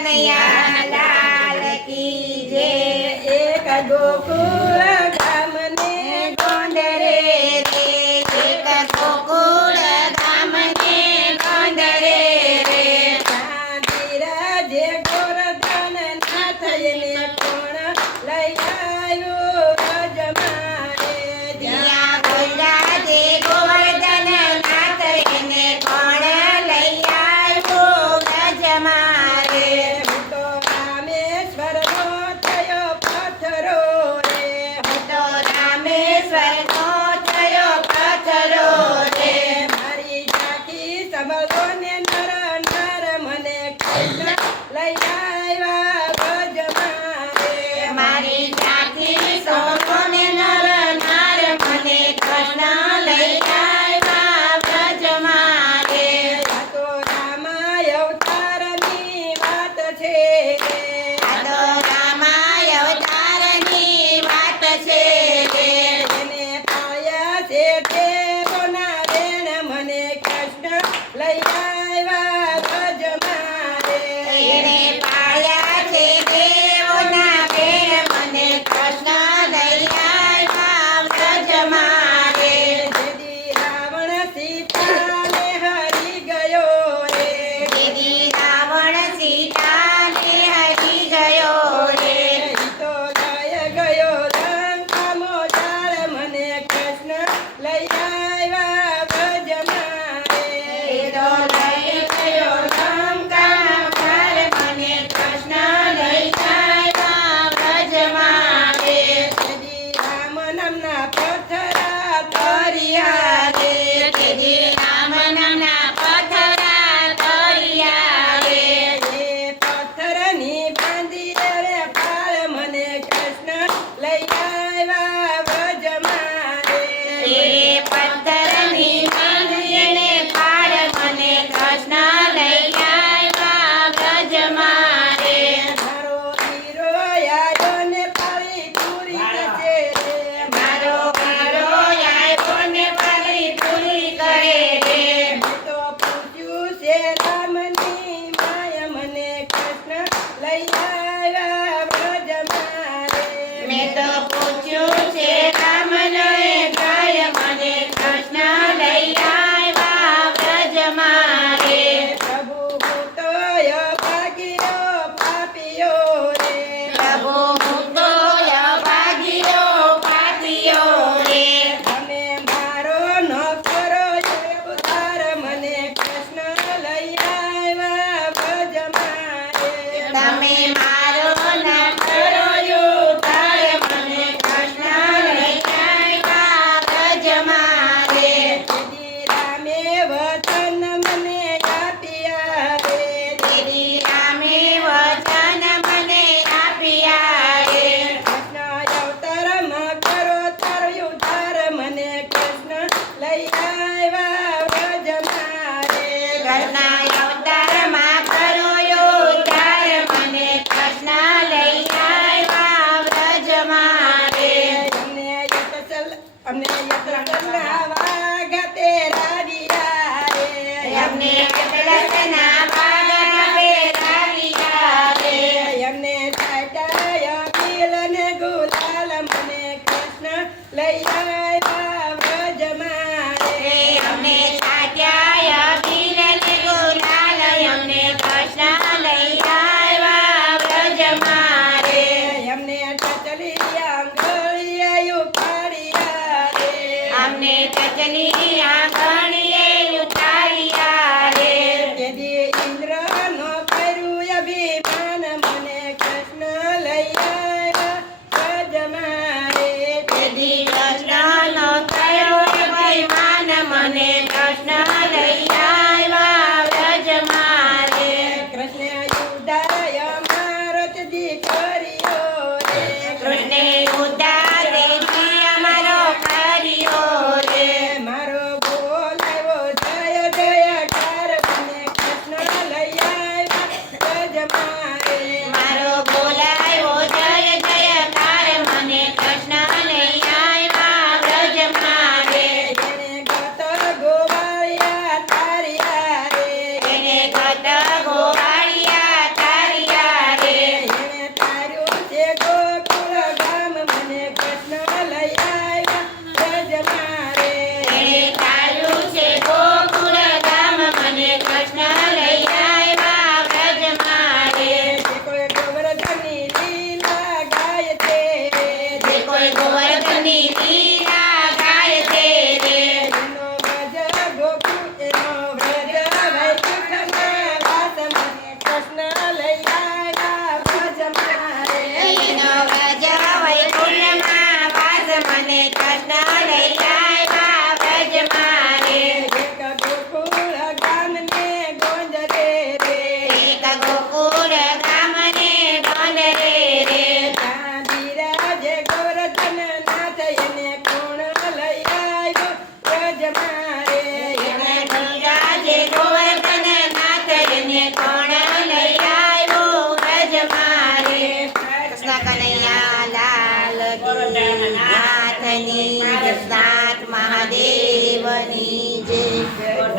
કનૈયા લાલ કી જય। એક ગોકુળ ગામને ગોંડરે રે એક ગોકુળ ગામને ગોંડરે રે શાંતિરાજે ગોરધન નાથ એને કોણ લઈ આવ્યું રજમાડે ત્યાં ગોંડાજે ગોવર્ધન નાથ એને કોણ લઈ આવ્યો ગજમારે। હું તો રામેશ્વરનો થયો પથરો રે હું તો રામેશ્વરનો થયો પથરો રે મારી ઝાંખી સંભળો ને નર નર મને કૃષ્ણ લઈ આવ્યા ગજમારે મારી ઝાંખી સોને નર નાર મને કૃષ્ણ લઈ આવ્યા બ્રજમારે। આ તો રામાય અવતારની વાત છે આ તો રામાય અવતારની વાત છે રે એને પાયા છે દેવોના બેન મને કૃષ્ણ લઈ આવ્યા ગજમારે એને પાયા છે દેવોના બેન મને કૃષ્ણ લઈ આવ્યા બ્રજમારે। જેદી રાવણ સીતાને હરી ગયો રે દીદી રાવણ સીતાને હરી ગયો રે ઈ તો લઈ ગયો લંકામો જાળ મને કૃષ્ણ લઈ આવ્યા ગજમારે એ તો લઈ ગયો લંકાના ઘર મને કૃષ્ણ લઈ આવ્યા બ્રજમારે। જેદી રામ નામના પથરા તર્યા રે દીદી રામ નામના પથરા તર્યા રે એ પથ્થરની બાંધી રે પાળ મને કૃષ્ણ લઈ આવ્યા ગજમારે એ પથ્થરની બાંધીને પાડ મને કૃષ્ણ લઈ આવ્યા બ્રજમારે। મારો હીરો આવ્યો ને પાળી પૂરી છે રે મારો હીરો આવ્યો ને પાળી પૂરી કરે રે મેં તો પૂછ્યું છે રામની માય મને કૃષ્ણ લઈ આવ્યા ગજમારે મેં તો પૂછ્યું છે રામનો એ ગાય મને કૃષ્ણ લઈ આવ્યા બ્રજમારે। પ્રભુ હું તો ભાગીયો પાપીયો રે પ્રભુ મુક્તો ભાગીઓ પાપીઓ રે તમે મારો ન કરો અવતાર મને કૃષ્ણ લઈ આવ્યા ગજમારે તમે મારો ના કરો ઉદ્ધાર મને કૃષ્ણ લઈ આવ્યા બ્રજમારે। જેદી રામે વચન મને આપ્યા રે દીદી રામે વચન મને આપ્યા રે કૃષ્ણ અવતારમાં કરો તારો ઉદ્ધાર મને કૃષ્ણ લઈ આવ્યા ગજમારે કૃષ્ણ અવતારમાં કરો ઉદ્ધાર મને કૃષ્ણ લઈ આવ્યા બ્રજમારે। અમને યત્રના વાગતે રાડિયા રે અમને કૃષ્ણના પાગના પહેરાવ્યા રે અમને છાટાય બિલ ને ગુલાલ મને કૃષ્ણ લઈ આવ્યા ગજમારે અમને છાટ્યા અબીલ ને ગુલાલ અમને કૃષ્ણ લઈ આવ્યા બ્રજમારે। અમને ટચલી આંગળીએ ઉપાડ્યા રે અમને ટચલી આંગણીએ ઉતાર્યા રે તેથી ઇન્દ્રનો કર્યું અભિમાન મને કૃષ્ણ લઈ આવ્યા ગજમારે તેથી કૃષ્ણનો થયો અભિમાન મને કૃષ્ણ લઈ આવ્યા બ્રજમારે। કૃષ્ણ યુદાય મારો દીકરીઓ રે કૃષ્ણે ઉદ્ધાર દેખી અમારો કર્યો રે મારો બોલાવ્યો જય જયકાર મને કૃષ્ણ લઈ આવ્યા ગજમારે મારો બોલાયો જય જયકાર મને કૃષ્ણ લઈ આવ્યા બ્રજમારે। એને ગત ગોવાળિયા તાર્યા રે એને ગત ગોવાળિયા તાર્યા લઈ આવ્યા ભજ મારે એનો વ્રજ વૈકુંઠમાં વાસ મને કૃષ્ણ લઈ આવ્યા વ્રજ મારે એક ગોકુળ ગામને ગોંજરે રે એક ગોકુળ ગામને ડોંડરે રે ત્યાં બિરાજે ગોવર્ધન નાથ એને કોણ લઈ આવ્યો ભજ મારે એને બિરાજે ગોવર્ધન નાથ એને કોણ લઈ આવ્યો વ્રજ મારે કૃષ્ણ કનૈયા લાલ કી નાથની જગન્નાથ મહા